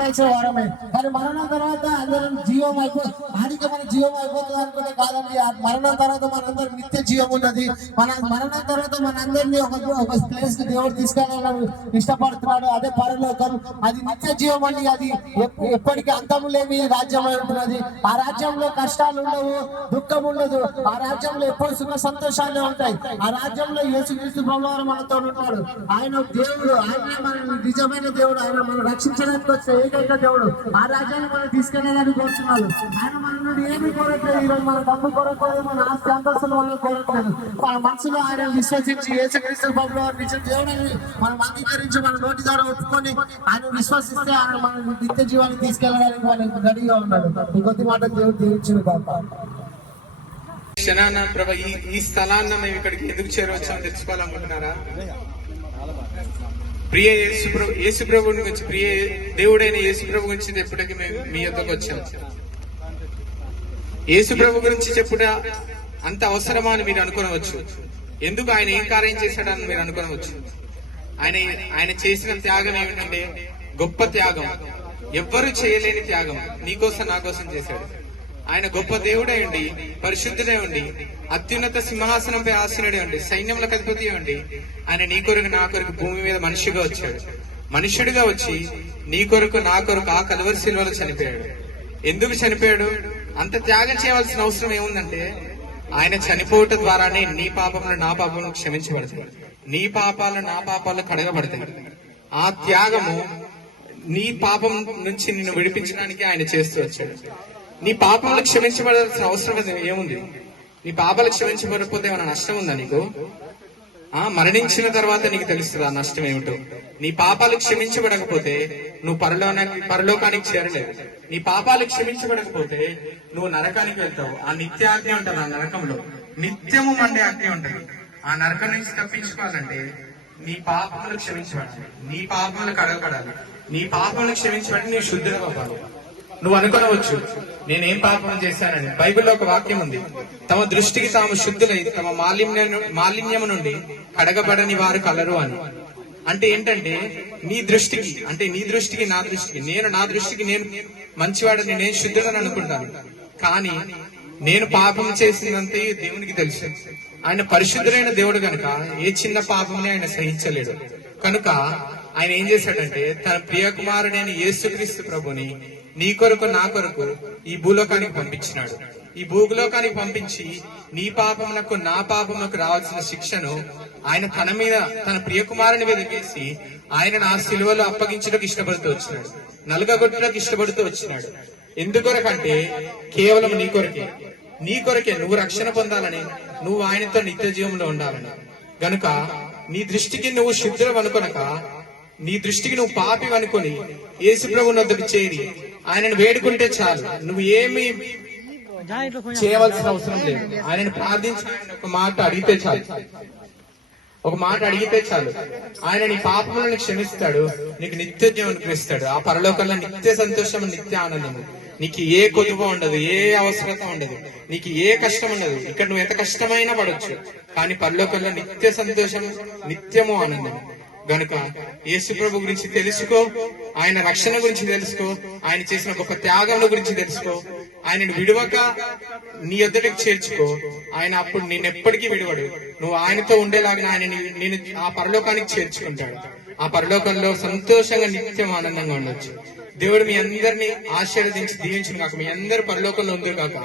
వారమే. కానీ మరణం తర్వాత అందరం జీవం ఆడికి మన జీవం అయిపోతుంది అనుకుంటే కాదండి. ఆ మరణం తర్వాత మనందరం నిత్య జీవం ఉన్నది. మన మరణం తర్వాత మనందరినీ ఒక ప్లేస్ కి దేవుడు తీసుకెళ్ళాలని ఇష్టపడుతున్నాడు. అదే పరలోకం. అది నిత్య జీవం అండి. అది ఎప్పటికీ అంతము లేని రాజ్యం ఉంటున్నది. ఆ రాజ్యంలో కష్టాలు ఉండవు, దుఃఖం ఉండదు. ఆ రాజ్యంలో ఎప్పుడు సుఖ సంతోషాలే ఉంటాయి. ఆ రాజ్యంలో యేసుక్రీస్తు ప్రభువారు మనతో ఉంటాడు. ఆయన దేవుడు, ఆయన మన నిజమైన దేవుడు. ఆయన మనం రక్షించడానికి వచ్చే ఏకైక దేవుడు. ఆ రాజ్యాన్ని మనం తీసుకెళ్ళాలని కోరుతున్నాడు. ఆయన మన నుండి ఏమి కోరట్లేదు. ఈరోజు మన డబ్బు కోరట్లేదు, మన ఆస్తి అంతస్తులు మనం కోరట్లేదు. మన మనసులో ఆయన విశ్వసించి యేసుక్రీస్తు ప్రభువారు నిజ దేవుడని మనం అంగీకరించి మన నోటి ద్వారా ఒప్పుకొని ఆయన విశ్వసిస్తే ఆయన మన నిత్య జీవాన్ని తీసుకెళ్ళడానికి మనకు రెడీగా ఉన్నాడు. ఈ కొద్ది మాట దేవుడు దీవించిన కాక ప్రభా, ఈ స్థలాన్ని మేము ఇక్కడికి ఎందుకు చేరవచ్చామో తెలుసుకోవాలనుకుంటున్నారా? ప్రియ యేసుప్రభు గురించి, ప్రియ దేవుడైన యేసుప్రభు గురించి ఎప్పటికీ మేము మీ యొద్దకు వచ్చాము. యేసుప్రభు గురించి చెప్పుట అంత అవసరమా అని మీరు అనుకోవచ్చు. ఎందుకు ఆయన ఏం కార్యం చేశాడని మీరు అనుకోవచ్చు. ఆయన చేసిన త్యాగం ఏమిటంటే గొప్ప త్యాగం, ఎవ్వరూ చేయలేని త్యాగం. నీకోసం నా కోసం చేశాడు. ఆయన గొప్ప దేవుడే ఉండి, పరిశుద్ధుడే ఉండి, అత్యున్నత సింహాసనంపై ఆసనుడే ఉండి, సైన్యములకు అధిపతి ఉండి, ఆయన నీ కొరకు నా కొరకు భూమి మీద మనిషిగా వచ్చాడు. మనుష్యుడిగా వచ్చి నీ కొరకు నా కొరకు ఆ కలువరి శిలువలో చనిపోయాడు. ఎందుకు చనిపోయాడు? అంత త్యాగం చేయవలసిన అవసరం ఏముందంటే, ఆయన చనిపోవటం ద్వారానే నీ పాపములు నా పాపములు క్షమించబడతాయి, నీ పాపాలు నా పాపాలు కడగబడతాయి. ఆ త్యాగము నీ పాపం నుంచి నిన్ను విడిపించడానికి ఆయన చేస్తూ వచ్చాడు. నీ పాపాలు క్షమించబడాల్సిన అవసరం ఏముంది? నీ పాపాలు క్షమించబడకపోతే ఏమైనా నష్టం ఉందా నీకు? మరణించిన తర్వాత నీకు తెలుస్తుంది ఆ నష్టం ఏమిటో. నీ పాపాలు క్షమించబడకపోతే నువ్వు పరలోకానికి చేరలేవు. నీ పాపాలు క్షమించబడకపోతే నువ్వు నరకానికి వెళ్తావు. ఆ నిత్య అగ్ని ఉంటుంది. ఆ నరకంలో నిత్యము మండే అగ్ని ఉంటుంది. ఆ నరకం నుంచి తప్పించుకోవాలంటే నీ పాపములు క్షమించబడాలి, నీ పాపములు కడగబడాలి. నీ పాపములు క్షమించబడి నీ శుద్ధులు అవ్వాలి. నువ్వు అనుకోవచ్చు, నేనేం పాపం చేశానని. బైబిల్లో ఒక వాక్యం ఉంది, తమ దృష్టికి తాము శుద్ధులై తమ మాలిన్యము నుండి కడగబడని వారు కలరు అని. అంటే ఏంటంటే నీ దృష్టికి, అంటే నీ దృష్టికి నా దృష్టికి, నా దృష్టికి నేను మంచివాడని, నేను శుద్ధులని అనుకుంటాను. కానీ నేను పాపం చేసిందంతే దేవునికి తెలుసు. ఆయన పరిశుద్ధులైన దేవుడు కనుక ఏ చిన్న పాపంని ఆయన సహించలేడు. కనుక ఆయన ఏం చేశాడంటే తన ప్రియ కుమారుడైన యేసుక్రీస్తు ప్రభుని నీ కొరకు నా కొరకు ఈ భూలోకానికి పంపించినాడు. ఈ భూలోకానికి పంపించి నీ పాపములకు నా పాపములకు రావాల్సిన శిక్షను ఆయన తన మీద, తన ప్రియ కుమారుని మీద వేసి ఆయన ఆ సిలువలో అప్పగించడానికి ఇష్టపడుతూ వచ్చినాడు, నలుగగొట్టడానికి ఇష్టపడుతూ వచ్చినాడు. ఎందుకొరకంటే కేవలం నీ కొరకే నువ్వు రక్షణ పొందాలని, నువ్వు ఆయనతో నిత్య జీవంలో ఉండాలని. గనుక నీ దృష్టికి నువ్వు శుద్ధులు అనుకొనక, నీ దృష్టికి నువ్వు పాపి అనుకొని యేసు ప్రభువుని వద్దకు చేరి ఆయనను వేడుకుంటే చాలు. నువ్వు ఏమి చేయవలసిన అవసరం లేదు. ఆయనను ప్రార్థించి ఒక మాట అడిగితే చాలు. ఆయన నీ పాపములను క్షమిస్తాడు, నీకు నిత్య జీవనం ఇస్తాడు. ఆ పరలోకంలో నిత్య సంతోషం, నిత్య ఆనందము. నీకు ఏ కొదువ ఉండదు, ఏ అవసరత ఉండదు, నీకు ఏ కష్టం ఉండదు. ఇక్కడ నువ్వు ఎంత కష్టమైనా పడవచ్చు, కానీ పరలోకంలో నిత్య సంతోషం, నిత్యము ఆనందం. గనుక యేసు ప్రభు గురించి తెలుసుకో, ఆయన రక్షణ గురించి తెలుసుకో, ఆయన చేసిన గొప్ప త్యాగం గురించి తెలుసుకో. ఆయనను విడవక నీ యొద్దకు చేర్చుకో. ఆయన అప్పుడు నిన్నెప్పటికీ విడవడు. నువ్వు ఆయనతో ఉండేలాగా ఆయన నేను ఆ పరలోకానికి చేర్చుకుంటాడు. ఆ పరలోకంలో సంతోషంగా నిత్యం ఆనందంగా ఉండొచ్చు. దేవుడు మీ అందరినీ ఆశీర్వదించి దీవించును కాక. మీ అందరు పరలోకంలో ఉందరు కాక.